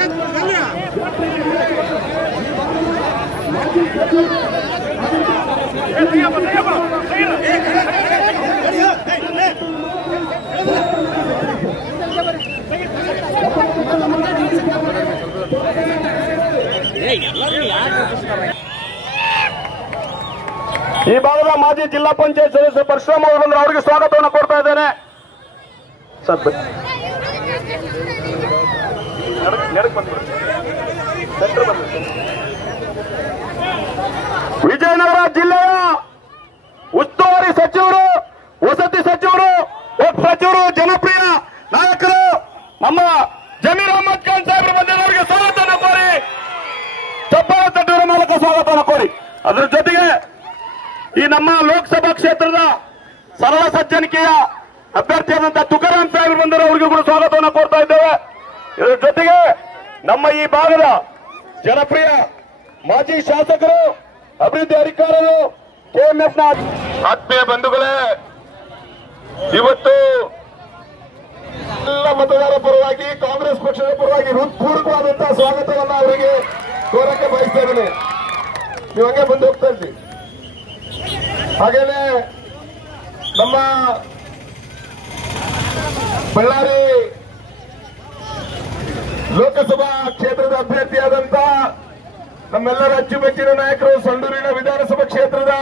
ಈ ಭಾಗದ ಮಾಜಿ ಜಿಲ್ಲಾ ಪಂಚಾಯತ್ ಸದಸ್ಯ ಪರಶುರಾಮ್ ಅವರು ಬಂದ್ರೆ ಅವರಿಗೆ ಸ್ವಾಗತವನ್ನು ಕೊಡ್ತಾ ಇದ್ದೇನೆ. ವಿಜಯನಗರ ಜಿಲ್ಲೆಯ ಉಸ್ತುವಾರಿ ಸಚಿವರು, ವಸತಿ ಸಚಿವರು, ವಕ್ಫ್ ಸಚಿವರು, ಜನಪ್ರಿಯ ನಾಯಕರು ನಮ್ಮ ಜಮೀರ್ ಅಹಮದ್ ಖಾನ್ ಸಾಹೇಬರು ಬಂದಿರೋರಿಗೆ ಸ್ವಾಗತವನ್ನು ಕೋರಿ, ಚಪ್ಪಾಳೆ ತಟ್ಟುವ ಮೂಲಕ ಸ್ವಾಗತವನ್ನು ಕೋರಿ, ಅದರ ಜೊತೆಗೆ ಈ ನಮ್ಮ ಲೋಕಸಭಾ ಕ್ಷೇತ್ರದ ಸರಳ ಸಜ್ಜನಿಕೆಯ ಅಭ್ಯರ್ಥಿಯಾದಂತಹ ತುಕಾರಾಮ್ ಸಾಹೇಬರು ಬಂದರೆ ಅವರಿಗೂ ಕೂಡ ಸ್ವಾಗತವನ್ನು ಕೋರ್ತಾ ಇದ್ದೇವೆ. ಇದರ ಜೊತೆಗೆ ನಮ್ಮ ಈ ಭಾಗದ ಜನಪ್ರಿಯ ಮಾಜಿ ಶಾಸಕರು, ಅಭಿವೃದ್ಧಿ ಅಧಿಕಾರಿಗಳು, ಕೆಎಂಎಫ್ನ ಆತ್ಮೀಯ ಬಂಧುಗಳೇ, ಇವತ್ತು ಎಲ್ಲ ಮತದಾರರ ಪರವಾಗಿ, ಕಾಂಗ್ರೆಸ್ ಪಕ್ಷದ ಪರವಾಗಿ ಹೃತ್ಪೂರ್ವಕವಾದಂತಹ ಸ್ವಾಗತವನ್ನು ಅವರಿಗೆ ಕೋರಕ್ಕೆ ಬಯಸ್ತಾ ಇದ್ದೇನೆ. ನೀವು ಹಂಗೆ ಬಂದು ಹೋಗ್ತಾ ಇದ್ದೀವಿ. ಹಾಗೇನೆ ನಮ್ಮ ಬಳ್ಳಾರಿ ಲೋಕಸಭಾ ಕ್ಷೇತ್ರದ ಅಭ್ಯರ್ಥಿಯಾದಂತ ನಮ್ಮೆಲ್ಲರ ಅಚ್ಚುಮೆಚ್ಚಿನ ನಾಯಕರು, ಸಂಡೂರಿನ ವಿಧಾನಸಭಾ ಕ್ಷೇತ್ರದ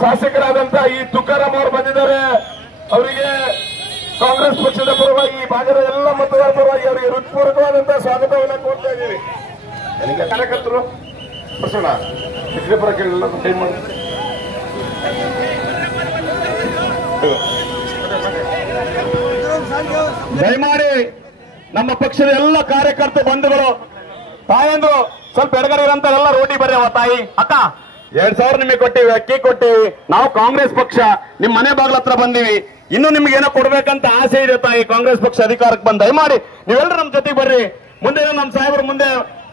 ಶಾಸಕರಾದಂತ ಈ ತುಕಾರಾಮ್ ಅವರು ಬಂದಿದ್ದಾರೆ. ಅವರಿಗೆ ಕಾಂಗ್ರೆಸ್ ಪಕ್ಷದ ಪರವಾಗಿ, ಈ ಭಾಗದ ಎಲ್ಲ ಮತದಾರರ ಪರವಾಗಿ ಅವರಿಗೆ ಹೃತ್ಪೂರ್ವಕವಾದಂತಹ ಸ್ವಾಗತವನ್ನು ಕೋರ್ತಾ ಇದ್ದೀವಿ. ಕಾರ್ಯಕರ್ತರು ಪ್ರಸನ್ನ ಪರ ಕೇಳಲ್ಲ ಕೈ ಮಾಡಿ ದಯಮಾಡಿ ನಮ್ಮ ಪಕ್ಷದ ಎಲ್ಲ ಕಾರ್ಯಕರ್ತ ಬಂಧುಗಳು, ತಾಯಂದ್ರು ಸ್ವಲ್ಪ ಎಡಗಡೆ ಇರಂತ ಎಲ್ಲ ರೋಟಿ ಬರ್ರಿ. ಅವ ತಾಯಿ ಅಕ್ಕ 2000 ನಿಮಗೆ ಕೊಟ್ಟಿವಿ, ಅಕ್ಕಿ ಕೊಟ್ಟಿವಿ. ನಾವು ಕಾಂಗ್ರೆಸ್ ಪಕ್ಷ ನಿಮ್ ಮನೆ ಬಾಗ್ಲ ಹತ್ರ ಬಂದಿವಿ. ಇನ್ನು ನಿಮ್ಗೆ ಏನೋ ಕೊಡ್ಬೇಕಂತ ಆಸೆ ಇದೆ ತಾಯಿ, ಕಾಂಗ್ರೆಸ್ ಪಕ್ಷ ಅಧಿಕಾರಕ್ಕೆ ಬಂದ. ದಯಮಾಡಿ ನೀವೆಲ್ಲರೂ ನಮ್ಮ ಜೊತೆಗೆ ಬರ್ರಿ. ಮುಂದೆ ನಮ್ಮ ಸಾಹೇಬರು, ಮುಂದೆ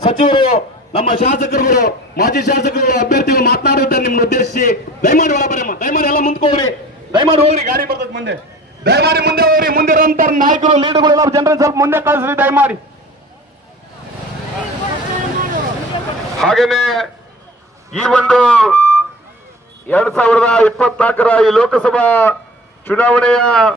ಸಚಿವರು, ನಮ್ಮ ಶಾಸಕರುಗಳು, ಮಾಜಿ ಶಾಸಕರು, ಅಭ್ಯರ್ಥಿಗಳು ಮಾತನಾಡುತ್ತಾರೆ ನಿಮ್ಮನ್ನು ಉದ್ದೇಶಿಸಿ. ದಯಮಾಡಿ ಒಳ ಬರಮ್ಮ, ದಯಮಾಡಿ ಎಲ್ಲ ಮುಂದ್ಕೋಗ್ರಿ, ದಯಮಾಡಿ ಹೋಗ್ರಿ, ಗಾಡಿ ಬರ್ತದೆ ಮುಂದೆ, ದಯಮಾಡಿ ಮುಂದೆ ಹೋಗ್ರಿ. ಮುಂದೆ ಇರೋಂತ ನಾಯಕರು, ಲೀಡರ್ಗಳು ಎಲ್ಲ ಜನರನ್ನು ಸ್ವಲ್ಪ ಮುಂದೆ ಕಳಿಸ್ರಿ ದಯಮಾಡಿ. ಹಾಗೇನೆ ಈ ಒಂದು 2024ರ ಈ ಲೋಕಸಭಾ ಚುನಾವಣೆಯ